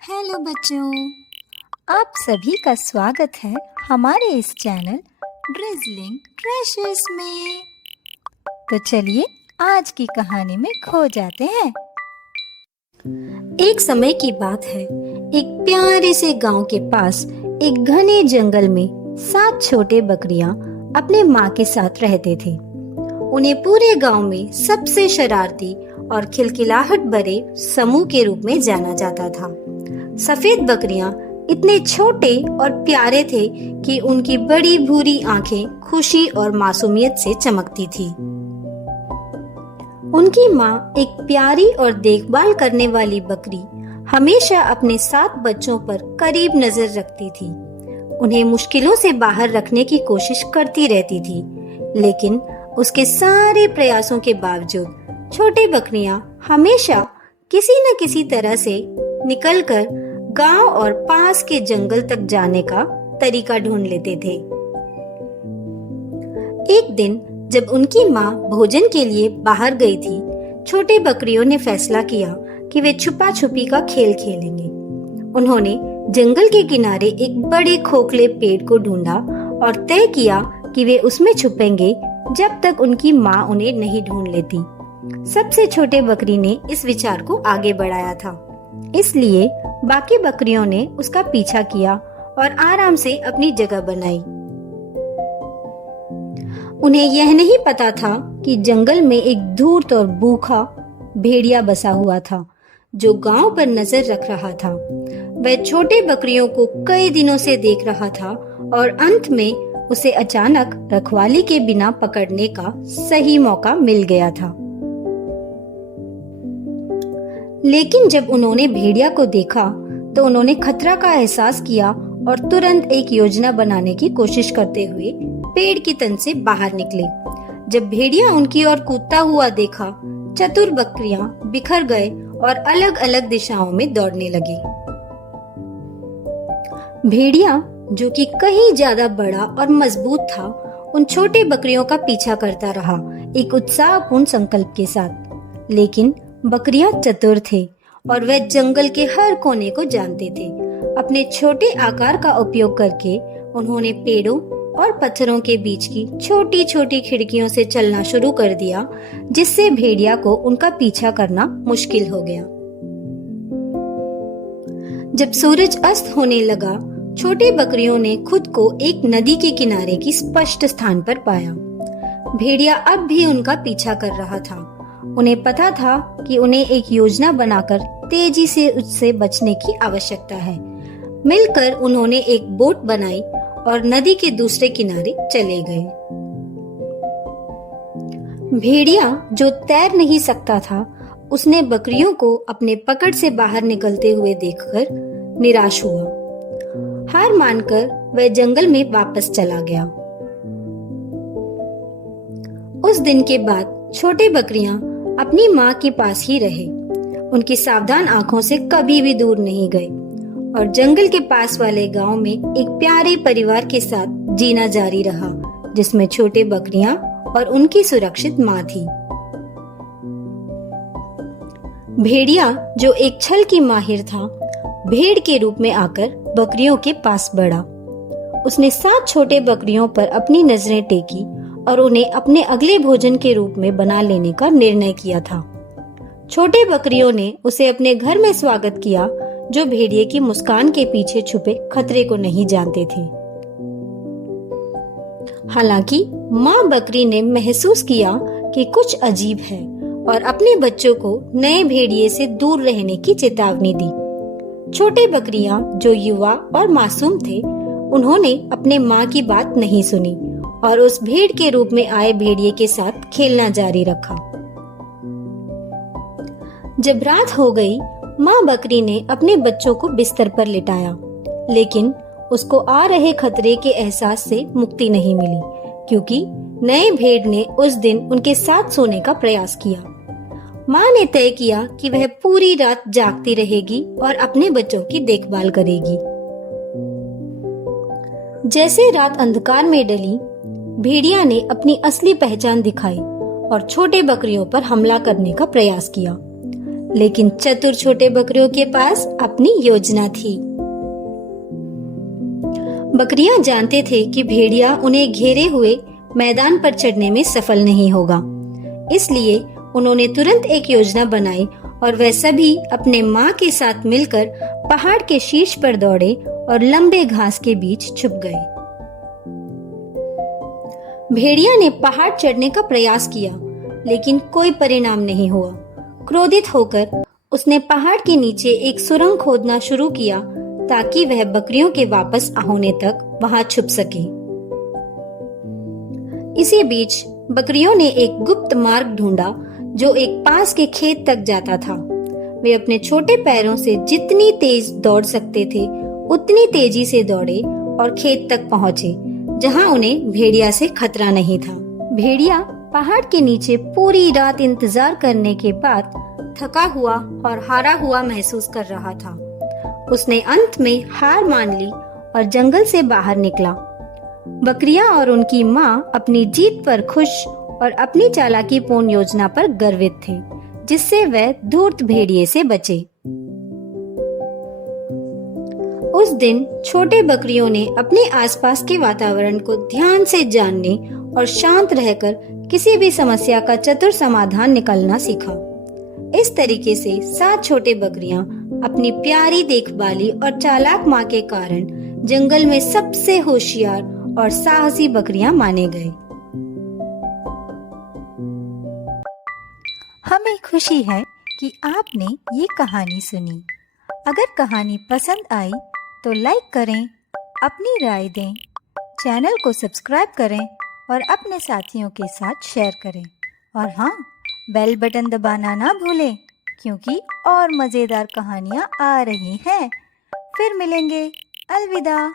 Hello बच्चों, आप सभी का स्वागत है हमारे इस चैनल ड्रिज़लिंग ट्रेशर्स में। तो चलिए आज की कहानी में खो जाते हैं। एक समय की बात है, एक प्यारे से गांव के पास एक घने जंगल में 7 छोटे बकरियां अपने माँ के साथ रहते थे। उन्हें पूरे गांव में सबसे शरारती और खिलखिलाहट भरे समूह के रूप में जाना जाता था। सफेद बकरियां इतने छोटे और प्यारे थे कि उनकी बड़ी भूरी आंखें खुशी और मासूमियत से चमकती थी। उनकी माँ एक प्यारी और देखभाल करने वाली बकरी हमेशा अपने 7 बच्चों पर करीब नजर रखती थी। उन्हें मुश्किलों से बाहर रखने की कोशिश करती रहती थी, लेकिन उसके सारे प्रयासों के बावजूद छोटी बकरियां हमेशा किसी न किसी तरह से निकलकर गांव और पास के जंगल तक जाने का तरीका ढूंढ लेते थे। एक दिन जब उनकी माँ भोजन के लिए बाहर गई थी, छोटी बकरियों ने फैसला किया कि वे छुपा छुपी का खेल खेलेंगे। उन्होंने जंगल के किनारे एक बड़े खोखले पेड़ को ढूंढा और तय किया कि वे उसमें छुपेंगे जब तक उनकी माँ उन्हें नहीं ढूंढ लेती। सबसे छोटे बकरी ने इस विचार को आगे बढ़ाया था, इसलिए बाकी बकरियों ने उसका पीछा किया और आराम से अपनी जगह बनाई। उन्हें यह नहीं पता था कि जंगल में एक धूर्त और भूखा भेड़िया बसा हुआ था, जो गांव पर नजर रख रहा था। वह छोटे बकरियों को कई दिनों से देख रहा था और अंत में उसे अचानक रखवाली के बिना पकड़ने का सही मौका मिल गया था। लेकिन जब उन्होंने भेड़िया को देखा तो उन्होंने खतरा का एहसास किया और तुरंत एक योजना बनाने की कोशिश करते हुए पेड़ की तन से बाहर निकले। जब भेड़िया उनकी ओर कूदता हुआ देखा, चतुर बकरियां बिखर गए और अलग अलग दिशाओं में दौड़ने लगे। भेड़िया, जो कि कहीं ज्यादा बड़ा और मजबूत था, उन छोटे बकरियों का पीछा करता रहा, एक उत्साहपूर्ण संकल्प के साथ। लेकिन बकरियां चतुर थे और वे जंगल के हर कोने को जानते थे। अपने छोटे आकार का उपयोग करके उन्होंने पेड़ों और पत्थरों के बीच की छोटी छोटी खिड़कियों से चलना शुरू कर दिया, जिससे भेड़िया को उनका पीछा करना मुश्किल हो गया। जब सूरज अस्त होने लगा, छोटे बकरियों ने खुद को एक नदी के किनारे की स्पष्ट स्थान पर पाया। भेड़िया अब भी उनका पीछा कर रहा था। उन्हें पता था कि उन्हें एक योजना बनाकर तेजी से उससे बचने की आवश्यकता है। मिलकर उन्होंने एक बोट बनाई और नदी के दूसरे किनारे चले गए। भेड़िया, जो तैर नहीं सकता था, उसने बकरियों को अपने पकड़ से बाहर निकलते हुए देखकर निराश हुआ। हार मानकर वह जंगल में वापस चला गया। उस दिन के बाद छोटे बकरियां अपनी माँ के पास ही रहे। उनकी सावधान आंखों से कभी भी दूर नहीं गए और जंगल के पास वाले गांव में एक प्यारे परिवार के साथ जीना जारी रहा, जिसमें छोटे बकरियां और उनकी सुरक्षित माँ थी। भेड़िया, जो एक छल की माहिर था, भेड़ के रूप में आकर बकरियों के पास बढ़ा। उसने 7 छोटे बकरियों पर अपनी नजरें टेकी और उन्हें अपने अगले भोजन के रूप में बना लेने का निर्णय किया था। छोटे बकरियों ने उसे अपने घर में स्वागत किया, जो भेड़िए की मुस्कान के पीछे छुपे खतरे को नहीं जानते थे। हालांकि माँ बकरी ने महसूस किया कि कुछ अजीब है और अपने बच्चों को नए भेड़िए से दूर रहने की चेतावनी दी। छोटे बकरियां, जो युवा और मासूम थे, उन्होंने अपने माँ की बात नहीं सुनी और उस भेड़ के रूप में आए भेड़िए के साथ खेलना जारी रखा। जब रात हो गई, माँ बकरी ने अपने बच्चों को बिस्तर पर लिटाया, लेकिन उसको आ रहे खतरे के एहसास से मुक्ति नहीं मिली, क्योंकि नए भेड़ ने उस दिन उनके साथ सोने का प्रयास किया। माँ ने तय किया कि वह पूरी रात जागती रहेगी और अपने बच्चों की देखभाल करेगी। जैसे रात अंधकार में डली, भेड़िया ने अपनी असली पहचान दिखाई और छोटे बकरियों पर हमला करने का प्रयास किया। लेकिन चतुर छोटे बकरियों के पास अपनी योजना थी। बकरियां जानते थे कि भेड़िया उन्हें घेरे हुए मैदान पर चढ़ने में सफल नहीं होगा। इसलिए उन्होंने तुरंत एक योजना बनाई और वह सभी अपने माँ के साथ मिलकर पहाड़ के शीर्ष पर दौड़े और लंबे घास के बीच छुप गए। भेड़िया ने पहाड़ चढ़ने का प्रयास किया, लेकिन कोई परिणाम नहीं हुआ। क्रोधित होकर उसने पहाड़ के नीचे एक सुरंग खोदना शुरू किया ताकि वह बकरियों के वापस होने तक वहां छुप सके। इसी बीच बकरियों ने एक गुप्त मार्ग ढूंढा जो एक पास के खेत तक जाता था। वे अपने छोटे पैरों से जितनी तेज दौड़ सकते थे उतनी तेजी से दौड़े और खेत तक पहुंचे, जहां उन्हें भेड़िया से खतरा नहीं था। भेड़िया पहाड़ के नीचे पूरी रात इंतजार करने के बाद थका हुआ और हारा हुआ महसूस कर रहा था। उसने अंत में हार मान ली और जंगल से बाहर निकला। बकरियां और उनकी माँ अपनी जीत पर खुश और अपनी चालाकीपूर्ण योजना पर गर्वित थे, जिससे वह धूर्त भेड़िए से बचे। उस दिन छोटे बकरियों ने अपने आसपास के वातावरण को ध्यान से जानने और शांत रहकर किसी भी समस्या का चतुर समाधान निकालना सीखा। इस तरीके से 7 छोटे बकरियां अपनी प्यारी देखभाली और चालाक माँ के कारण जंगल में सबसे होशियार और साहसी बकरियां माने गए। हमें खुशी है कि आपने ये कहानी सुनी। अगर कहानी पसंद आई तो लाइक करें, अपनी राय दें, चैनल को सब्सक्राइब करें और अपने साथियों के साथ शेयर करें। और हाँ, बेल बटन दबाना ना भूलें, क्योंकि और मज़ेदार कहानियाँ आ रही हैं। फिर मिलेंगे। अलविदा।